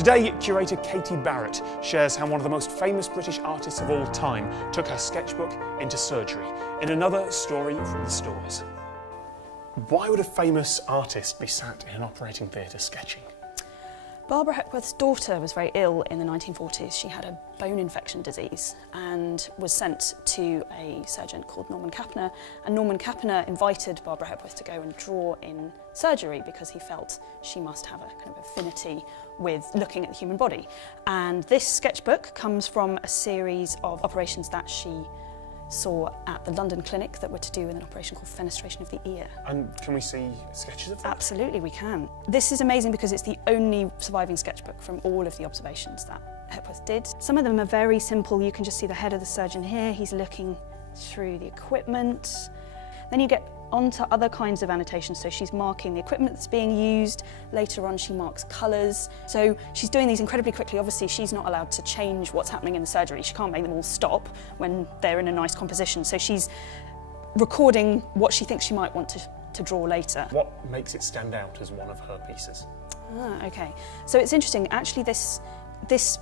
Today, curator Katie Barrett shares how one of the most famous British artists of all time took her sketchbook into surgery in another story from the stores. Why would a famous artist be sat in an operating theatre sketching? Barbara Hepworth's daughter was very ill in the 1940s. She had a bone infection disease and was sent to a surgeon called Norman Kapner. And Norman Kapner invited Barbara Hepworth to go and draw in surgery because he felt she must have a kind of affinity with looking at the human body. And this sketchbook comes from a series of operations that she saw at the London clinic that were to do with an operation called fenestration of the ear. And can we see sketches of that? Absolutely, we can. This is amazing because it's the only surviving sketchbook from all of the observations that Hepworth did. Some of them are very simple. You can just see the head of the surgeon here. He's looking through the equipment. Then you get onto other kinds of annotations. So she's marking the equipment that's being used. Later on, she marks colours. So she's doing these incredibly quickly. Obviously, she's not allowed to change what's happening in the surgery. She can't make them all stop when they're in a nice composition. So she's recording what she thinks she might want to draw later. What makes it stand out as one of her pieces? Okay. So it's interesting. Actually, this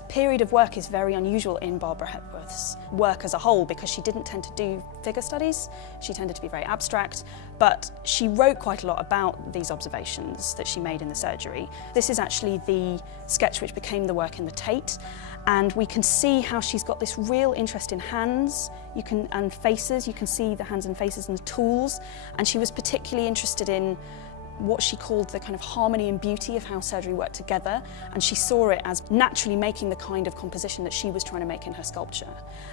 period of work is very unusual in Barbara Hepworth's work as a whole because she didn't tend to do figure studies. She tended to be very abstract, but she wrote quite a lot about these observations that she made in the surgery. This is actually the sketch which became the work in the Tate, and we can see how she's got this real interest in hands and faces. You can see the hands and faces and the tools, and she was particularly interested in what she called the kind of harmony and beauty of how surgery worked together, and she saw it as naturally making the kind of composition that she was trying to make in her sculpture.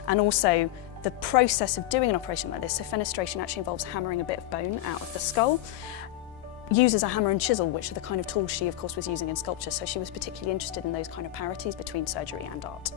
And also the process of doing an operation like this, so fenestration actually involves hammering a bit of bone out of the skull, uses a hammer and chisel, which are the kind of tools she of course was using in sculpture, so she was particularly interested in those kind of parities between surgery and art.